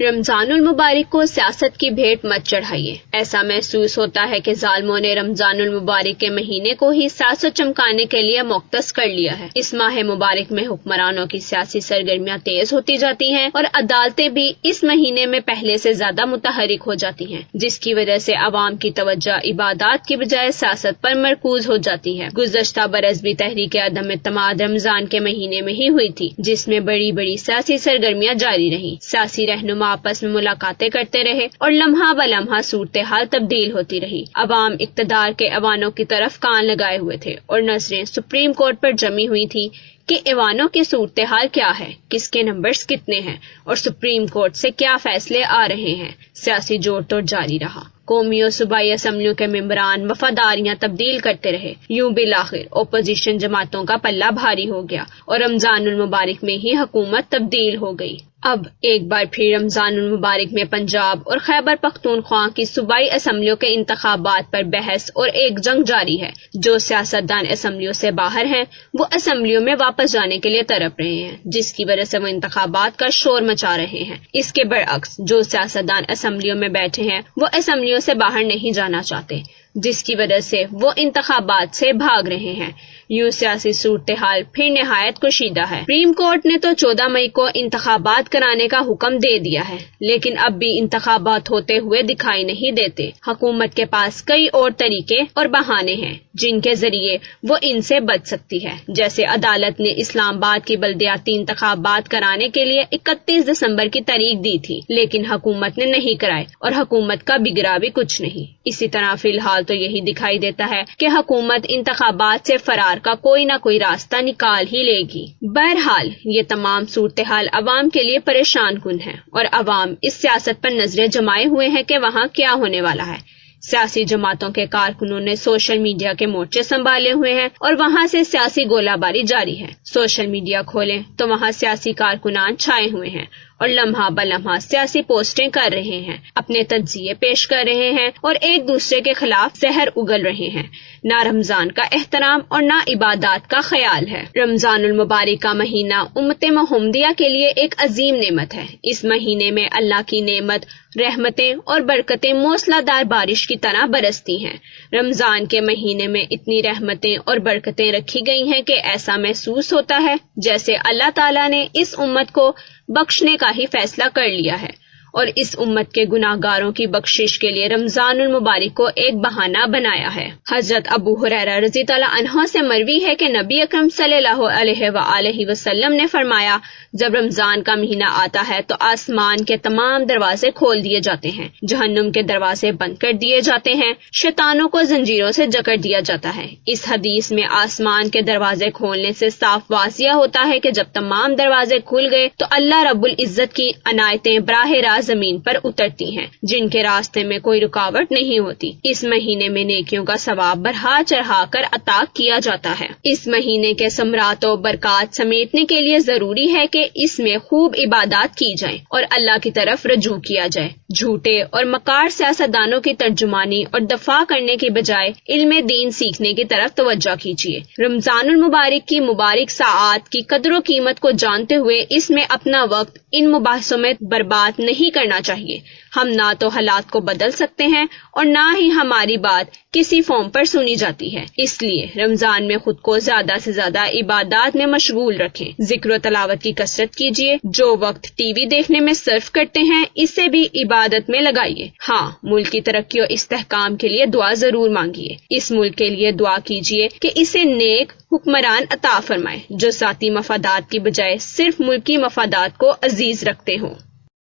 رمضان المبارک کو سیاست کی بھیٹ مت چڑھائیے۔ ایسا محسوس ہوتا ہے کہ ظالموں نے رمضان المبارک کے مہینے کو ہی سیاست چمکانے کے لیے مختص کر لیا ہے۔ اس ماہ مبارک میں حکمرانوں کی سیاسی سرگرمیاں تیز ہوتی جاتی ہیں اور عدالتیں بھی اس مہینے میں پہلے سے زیادہ متحرک ہو جاتی ہیں، جس کی وجہ سے عوام کی توجہ عبادات کی بجائے سیاست پر مرکوز ہو جاتی ہے۔ گزشتہ برس بھی تحریک عدم اعتماد رمضان کے مہینے میں ہی ہوئی تھی، جس میں بڑی بڑی سیاسی سرگرمیاں جاری رہیں۔ سیاسی رہنما آپس میں ملاقاتیں کرتے رہے اور لمحہ بلمحہ صورتحال تبدیل ہوتی رہی۔ عوام اقتدار کے ایوانوں کی طرف کان لگائے ہوئے تھے اور نظریں سپریم کورٹ پر جمی ہوئی تھی کہ ایوانوں کی صورتحال کیا ہے، کس کے نمبرز کتنے ہیں اور سپریم کورٹ سے کیا فیصلے آ رہے ہیں۔ سیاسی جوڑ توڑ جاری رہا۔ قومی اور صوبائی اسمبلیوں کے ممبران وفاداریاں تبدیل کرتے رہے۔ یوں بالآخر اپوزیشن جماعتوں کا پلہ بھاری ہو گیا اور رمضان المبارک میں ہی حکومت تبدیل ہو گئی۔ اب ایک بار پھر رمضان المبارک میں پنجاب اور خیبر پختونخوا کی صوبائی اسمبلیوں کے انتخابات پر بحث اور ایک جنگ جاری ہے۔ جو سیاستدان اسمبلیوں سے باہر ہیں وہ اسمبلیوں میں واپس جانے کے لیے تڑپ رہے ہیں، جس کی وجہ سے وہ انتخابات کا شور مچا رہے ہیں۔ اس کے برعکس جو سیاستدان اسمبلیوں میں بیٹھے ہیں وہ اسمبلیوں سے باہر نہیں جانا چاہتے، جس کی وجہ سے وہ انتخابات سے بھاگ رہے ہیں۔ یوں سیاسی صورتحال پھر نہایت کشیدہ ہے۔ سپریم کورٹ نے تو 14 مئی کو انتخابات کرانے کا حکم دے دیا ہے، لیکن اب بھی انتخابات ہوتے ہوئے دکھائی نہیں دیتے۔ حکومت کے پاس کئی اور طریقے اور بہانے ہیں جن کے ذریعے وہ ان سے بچ سکتی ہے، جیسے عدالت نے اسلام آباد کی بلدیاتی انتخابات کرانے کے لیے 31 دسمبر کی تاریخ دی تھی، لیکن حکومت نے نہیں کرائے اور حکومت کا بگڑا بھی کچھ نہیں۔ اسی طرح فی الحال تو یہی دکھائی دیتا ہے کہ حکومت انتخابات سے فرار کا کوئی نہ کوئی راستہ نکال ہی لے گی۔ بہرحال یہ تمام صورتحال عوام کے لیے پریشان کن ہے اور عوام اس سیاست پر نظریں جمائے ہوئے ہیں کہ وہاں کیا ہونے والا ہے۔ سیاسی جماعتوں کے کارکنوں نے سوشل میڈیا کے مورچے سنبھالے ہوئے ہیں اور وہاں سے سیاسی گولہ باری جاری ہے۔ سوشل میڈیا کھولیں تو وہاں سیاسی کارکنان چھائے ہوئے ہیں اور لمحہ بلمحہ سیاسی پوسٹیں کر رہے ہیں، اپنے تجزیے پیش کر رہے ہیں اور ایک دوسرے کے خلاف زہر اگل رہے ہیں۔ نہ رمضان کا احترام اور نہ عبادات کا خیال ہے۔ رمضان المبارک کا مہینہ امت محمدیہ کے لیے ایک عظیم نعمت ہے۔ اس مہینے میں اللہ کی نعمت، رحمتیں اور برکتیں موسلا دار بارش کی طرح برستی ہیں۔ رمضان کے مہینے میں اتنی رحمتیں اور برکتیں رکھی گئی ہیں کہ ایسا محسوس ہوتا ہے جیسے اللہ تعالیٰ نے اس امت کو بخشنے کا ہی فیصلہ کر لیا ہے اور اس امت کے گناہ گاروں کی بخشش کے لیے رمضان المبارک کو ایک بہانہ بنایا ہے۔ حضرت ابو ہریرہ رضی اللہ عنہ سے مروی ہے کہ نبی اکرم صلی اللہ علیہ وآلہ وسلم نے فرمایا، جب رمضان کا مہینہ آتا ہے تو آسمان کے تمام دروازے کھول دیے جاتے ہیں، جہنم کے دروازے بند کر دیے جاتے ہیں، شیطانوں کو زنجیروں سے جکڑ دیا جاتا ہے۔ اس حدیث میں آسمان کے دروازے کھولنے سے صاف واضح ہوتا ہے کہ جب تمام دروازے کھل گئے تو اللہ رب العزت کی عنایتیں براہ راست زمین پر اترتی ہیں، جن کے راستے میں کوئی رکاوٹ نہیں ہوتی۔ اس مہینے میں نیکیوں کا ثواب بڑھا چڑھا کر عطا کیا جاتا ہے۔ اس مہینے کے ثمرات و برکات سمیٹنے کے لیے ضروری ہے کہ اس میں خوب عبادات کی جائیں اور اللہ کی طرف رجوع کیا جائے۔ جھوٹے اور مکار سیاستدانوں کی ترجمانی اور دفاع کرنے کی بجائے علم دین سیکھنے کی طرف توجہ کیجیے۔ رمضان المبارک کی مبارک ساعات کی قدر و قیمت کو جانتے ہوئے اس میں اپنا وقت ان مباحثوں میں برباد نہیں کرنا چاہیے۔ ہم نہ تو حالات کو بدل سکتے ہیں اور نہ ہی ہماری بات کسی فارم پر سنی جاتی ہے۔ اس لیے رمضان میں خود کو زیادہ سے زیادہ عبادات میں مشغول رکھیں، ذکر و تلاوت کی کثرت کیجیے۔ جو وقت ٹی وی دیکھنے میں صرف کرتے ہیں اسے بھی عبادت میں لگائیے۔ ہاں، ملک کی ترقی و استحکام کے لیے دعا ضرور مانگیے۔ اس ملک کے لیے دعا کیجیے کہ اسے نیک حکمران عطا فرمائے جو ذاتی مفادات کی بجائے صرف ملکی مفادات کو عزیز رکھتے ہوں۔